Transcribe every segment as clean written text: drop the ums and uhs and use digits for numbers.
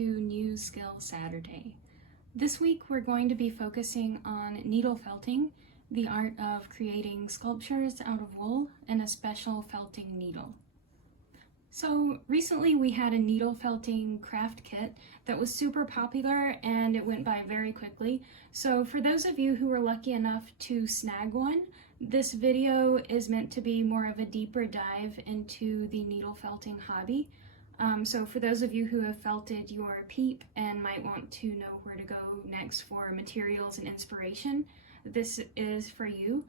to New Skill Saturday. This week we're going to be focusing on needle felting, the art of creating sculptures out of wool and a special felting needle. So recently we had a needle felting craft kit that was super popular and it went by very quickly. So for those of you who were lucky enough to snag one, this video is meant to be more of a deeper dive into the needle felting hobby. So for those of you who have felted your peep and might want to know where to go next for materials and inspiration, this is for you.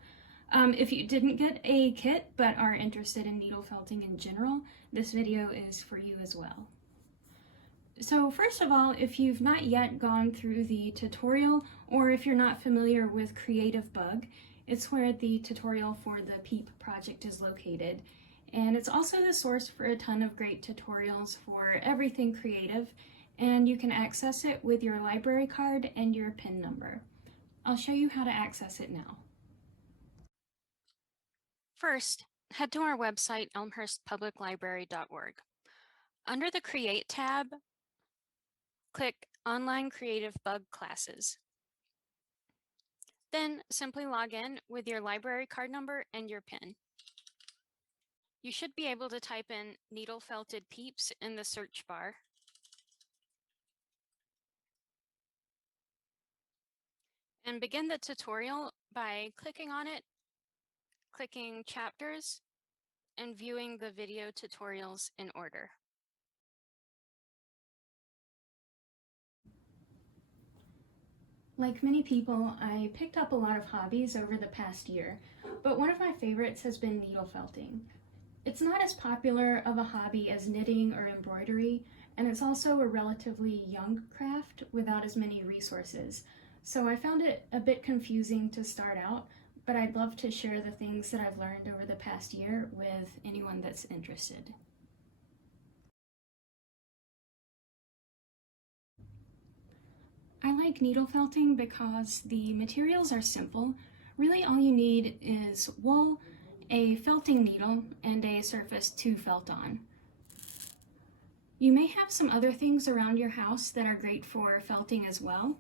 If you didn't get a kit but are interested in needle felting in general, this video is for you as well. So first of all, if you've not yet gone through the tutorial, or if you're not familiar with Creative Bug, it's where the tutorial for the PEEP project is located. And it's also the source for a ton of great tutorials for everything creative, and you can access it with your library card and your PIN number. I'll show you how to access it now. First, head to our website, elmhurstpubliclibrary.org. Under the Create tab, click Online Creative Bug Classes. Then simply log in with your library card number and your PIN. You should be able to type in needle felted peeps in the search bar. And begin the tutorial by clicking on it, clicking chapters, and viewing the video tutorials in order. Like many people, I picked up a lot of hobbies over the past year, but one of my favorites has been needle felting. It's not as popular of a hobby as knitting or embroidery, and it's also a relatively young craft without as many resources. So I found it a bit confusing to start out, but I'd love to share the things that I've learned over the past year with anyone that's interested. I like needle felting because the materials are simple. Really all you need is wool, a felting needle, and a surface to felt on. You may have some other things around your house that are great for felting as well.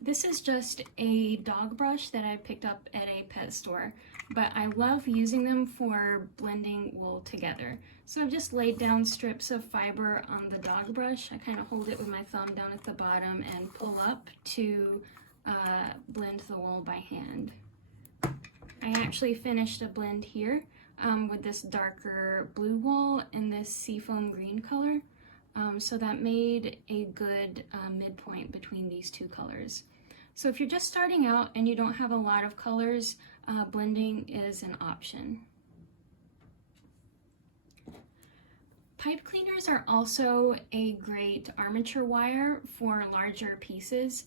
This is just a dog brush that I picked up at a pet store, but I love using them for blending wool together. So I've just laid down strips of fiber on the dog brush. I kind of hold it with my thumb down at the bottom and pull up to blend the wool by hand. I actually finished a blend here with this darker blue wool and this seafoam green color. So that made a good midpoint between these two colors. So if you're just starting out and you don't have a lot of colors, blending is an option. Pipe cleaners are also a great armature wire for larger pieces,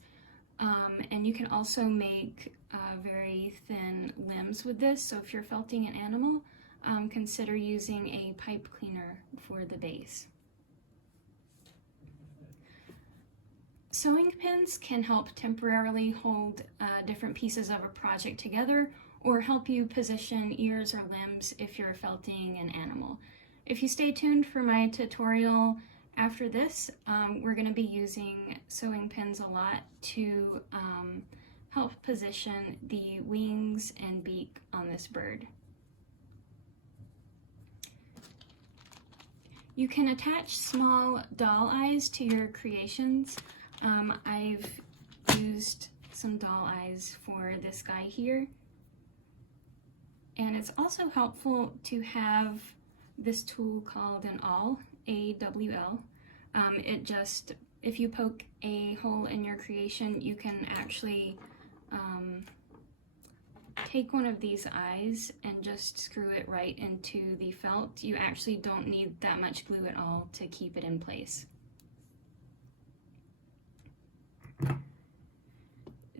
and you can also make very thin limbs with this. So if you're felting an animal, consider using a pipe cleaner for the base. Sewing pins can help temporarily hold different pieces of a project together or help you position ears or limbs if you're felting an animal. If you stay tuned for my tutorial after this, we're going to be using sewing pins a lot to help position the wings and beak on this bird. You can attach small doll eyes to your creations. I've used some doll eyes for this guy here. And it's also helpful to have this tool called an awl, A-W-L. If you poke a hole in your creation, you can actually take one of these eyes and just screw it right into the felt. You actually don't need that much glue at all to keep it in place.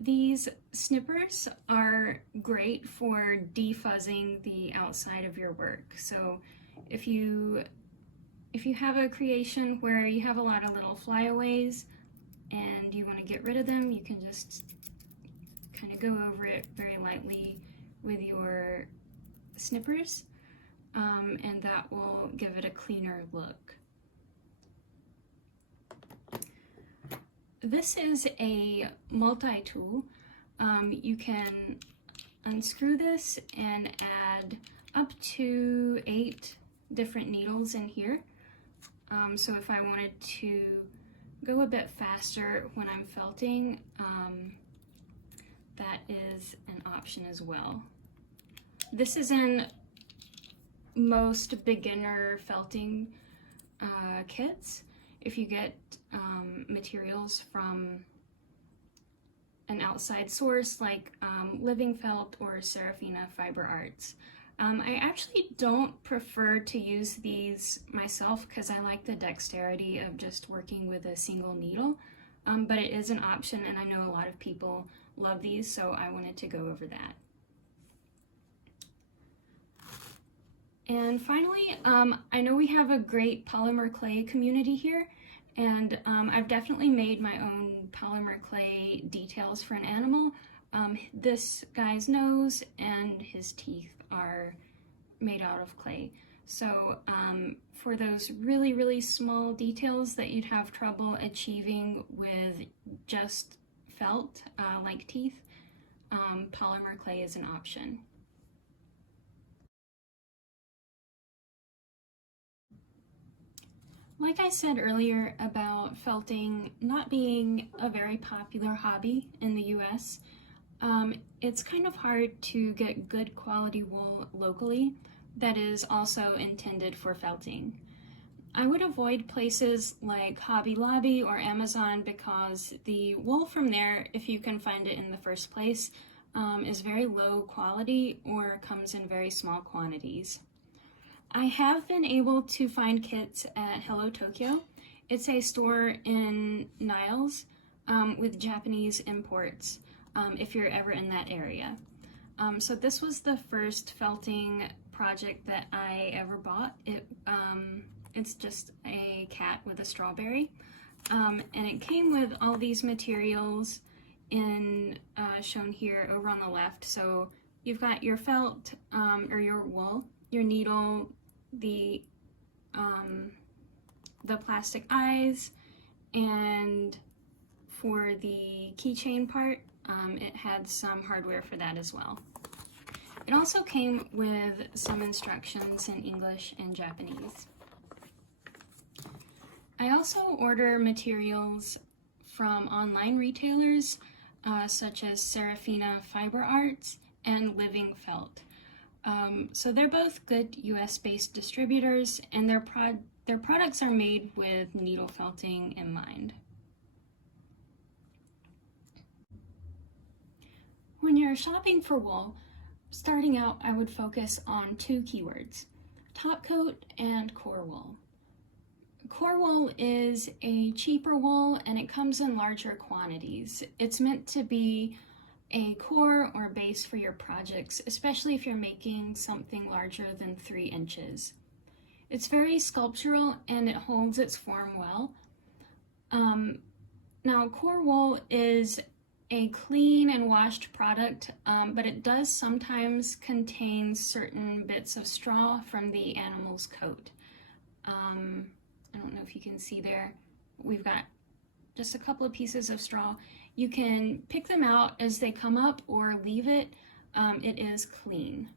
These snippers are great for defuzzing the outside of your work. So if you have a creation where you have a lot of little flyaways and you want to get rid of them, you can just kind of go over it very lightly with your snippers, and that will give it a cleaner look. This is a multi-tool. You can unscrew this and add up to 8 different needles in here. So if I wanted to go a bit faster when I'm felting, that is an option as well. This is in most beginner felting kits. If you get materials from an outside source like Living Felt or Serafina Fiber Arts. I actually don't prefer to use these myself because I like the dexterity of just working with a single needle, but it is an option, and I know a lot of people love these, so I wanted to go over that. And finally, I know we have a great polymer clay community here, and I've definitely made my own polymer clay details for an animal. This guy's nose and his teeth are made out of clay. So for those really, really small details that you'd have trouble achieving with just felt, like teeth, polymer clay is an option. Like I said earlier about felting not being a very popular hobby in the US, it's kind of hard to get good quality wool locally that is also intended for felting. I would avoid places like Hobby Lobby or Amazon because the wool from there, if you can find it in the first place, is very low quality or comes in very small quantities. I have been able to find kits at Hello Tokyo. It's a store in Niles with Japanese imports if you're ever in that area. So this was the first felting project that I ever bought. It's just a cat with a strawberry. And it came with all these materials in shown here over on the left. So you've got your felt or your wool, your needle, the plastic eyes, and for the keychain part, it had some hardware for that as well. It also came with some instructions in English and Japanese. I also order materials from online retailers such as Serafina Fiber Arts and Living Felt. So they're both good US-based distributors, and their products are made with needle felting in mind. When you're shopping for wool, starting out I would focus on 2 keywords, top coat and core wool. Core wool is a cheaper wool and it comes in larger quantities. It's meant to be a core or base for your projects, especially if you're making something larger than 3 inches. It's very sculptural and it holds its form well. Now, core wool is a clean and washed product, but it does sometimes contain certain bits of straw from the animal's coat. I don't know if you can see there. We've got just a couple of pieces of straw. You can pick them out as they come up or leave it. It is clean.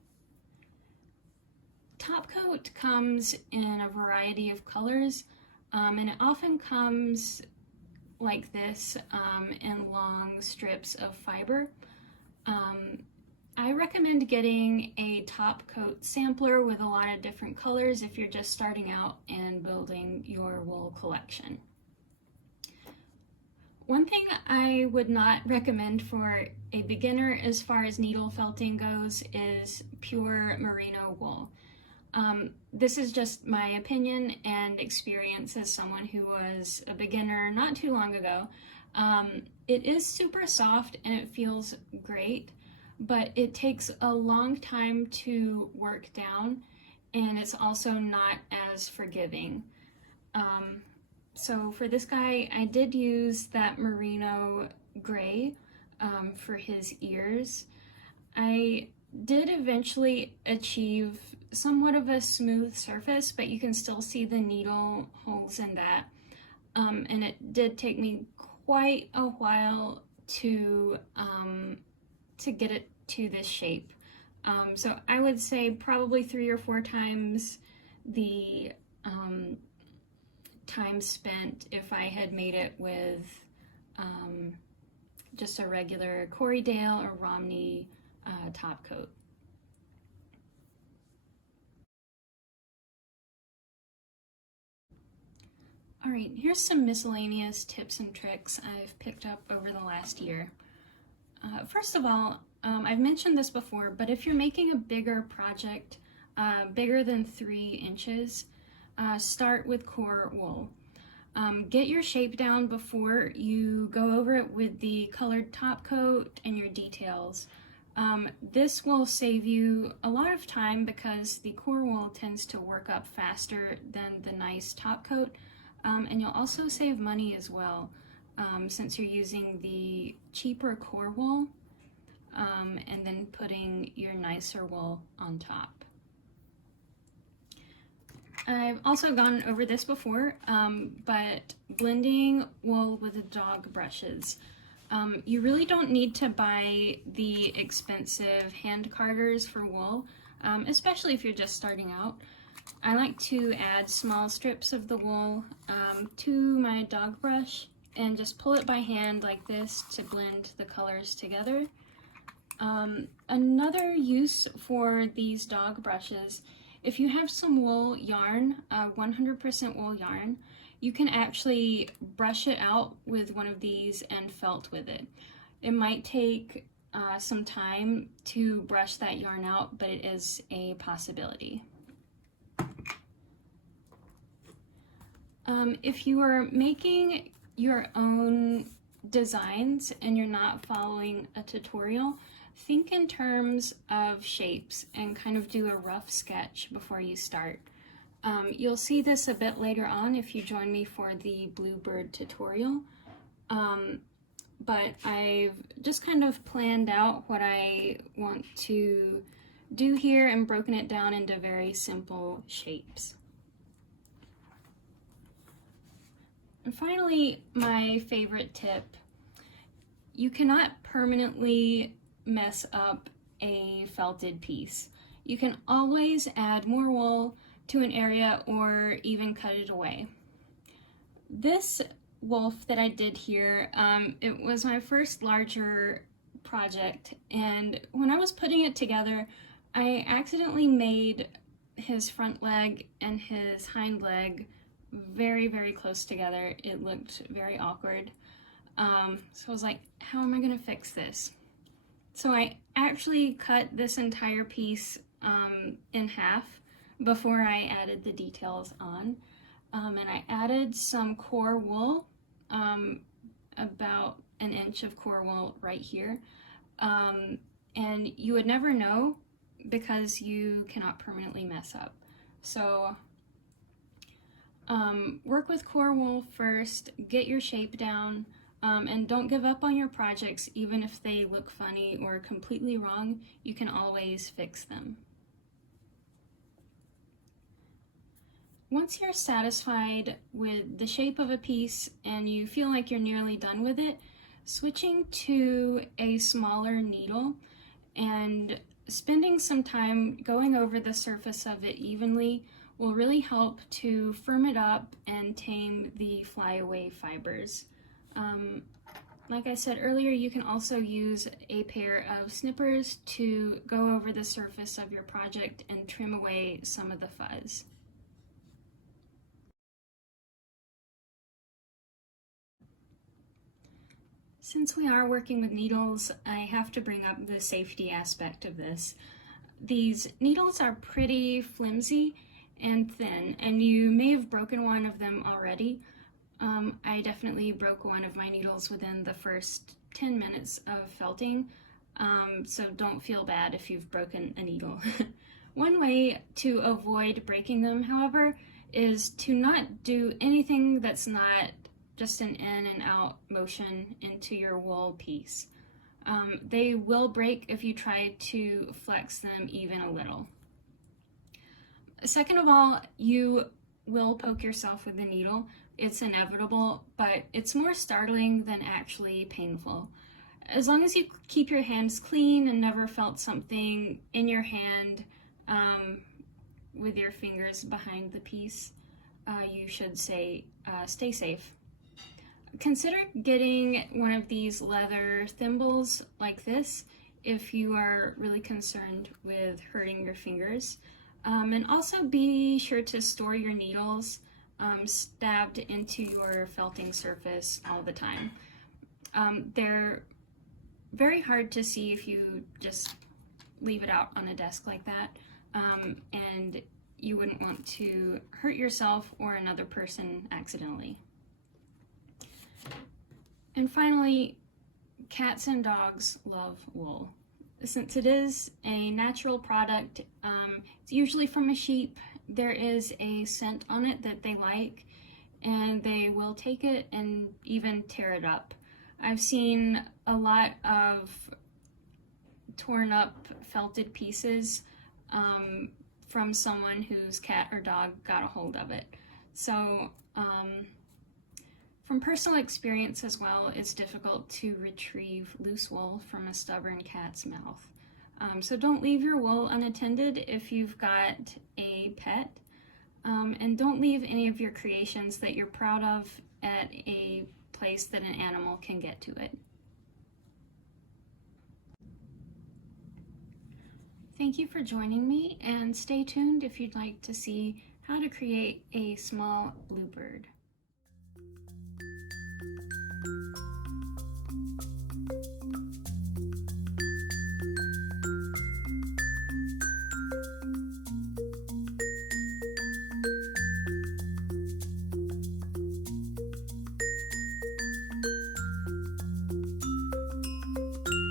Top coat comes in a variety of colors, and it often comes like this in long strips of fiber. I recommend getting a top coat sampler with a lot of different colors if you're just starting out and building your wool collection. One thing I would not recommend for a beginner as far as needle felting goes is pure merino wool. This is just my opinion and experience as someone who was a beginner not too long ago. It is super soft and it feels great, but it takes a long time to work down, and it's also not as forgiving. So for this guy, I did use that merino gray for his ears. I did eventually achieve somewhat of a smooth surface, but you can still see the needle holes in that. And it did take me quite a while to get it to this shape. So I would say probably 3 or 4 times the time spent if I had made it with just a regular Corriedale or Romney top coat. All right, here's some miscellaneous tips and tricks I've picked up over the last year. First of all, I've mentioned this before, but if you're making a bigger project, bigger than 3 inches, start with core wool. Get your shape down before you go over it with the colored top coat and your details. This will save you a lot of time because the core wool tends to work up faster than the nice top coat, and you'll also save money as well since you're using the cheaper core wool and then putting your nicer wool on top. I've also gone over this before, but blending wool with dog brushes. You really don't need to buy the expensive hand carders for wool, especially if you're just starting out. I like to add small strips of the wool to my dog brush and just pull it by hand like this to blend the colors together. Another use for these dog brushes, if you have some wool yarn, 100% wool yarn, you can actually brush it out with one of these and felt with it. It might take some time to brush that yarn out, but it is a possibility. If you are making your own designs and you're not following a tutorial, think in terms of shapes and kind of do a rough sketch before you start. You'll see this a bit later on if you join me for the Bluebird tutorial, but I've just kind of planned out what I want to do here and broken it down into very simple shapes. And finally, my favorite tip, you cannot permanently mess up a felted piece. You can always add more wool to an area or even cut it away. This wolf that I did here, it was my first larger project, and when I was putting it together, I accidentally made his front leg and his hind leg very, very close together. It looked very awkward. So I was like, how am I gonna fix this? So I actually cut this entire piece in half before I added the details on. And I added some core wool, about an inch of core wool right here. And you would never know because you cannot permanently mess up. So work with core wool first, get your shape down, and don't give up on your projects even if they look funny or completely wrong. You can always fix them. Once you're satisfied with the shape of a piece and you feel like you're nearly done with it, switching to a smaller needle and spending some time going over the surface of it evenly will really help to firm it up and tame the flyaway fibers. Like I said earlier, you can also use a pair of snippers to go over the surface of your project and trim away some of the fuzz. Since we are working with needles, I have to bring up the safety aspect of this. These needles are pretty flimsy and thin, and you may have broken one of them already. I definitely broke one of my needles within the first 10 minutes of felting, so don't feel bad if you've broken a needle. One way to avoid breaking them, however, is to not do anything that's not just an in and out motion into your wool piece. They will break if you try to flex them even a little. Second of all, you will poke yourself with the needle, It's inevitable, but it's more startling than actually painful. As long as you keep your hands clean and never felt something in your hand with your fingers behind the piece, you should stay safe. Consider getting one of these leather thimbles like this if you are really concerned with hurting your fingers. And also be sure to store your needles stabbed into your felting surface all the time. They're very hard to see if you just leave it out on a desk like that, and you wouldn't want to hurt yourself or another person accidentally. And finally, cats and dogs love wool. Since it is a natural product, it's usually from a sheep, there is a scent on it that they like, and they will take it and even tear it up. I've seen a lot of torn up felted pieces from someone whose cat or dog got a hold of it. So from personal experience as well, it's difficult to retrieve loose wool from a stubborn cat's mouth. So don't leave your wool unattended if you've got a pet, and don't leave any of your creations that you're proud of at a place that an animal can get to it. Thank you for joining me, and stay tuned if you'd like to see how to create a small bluebird.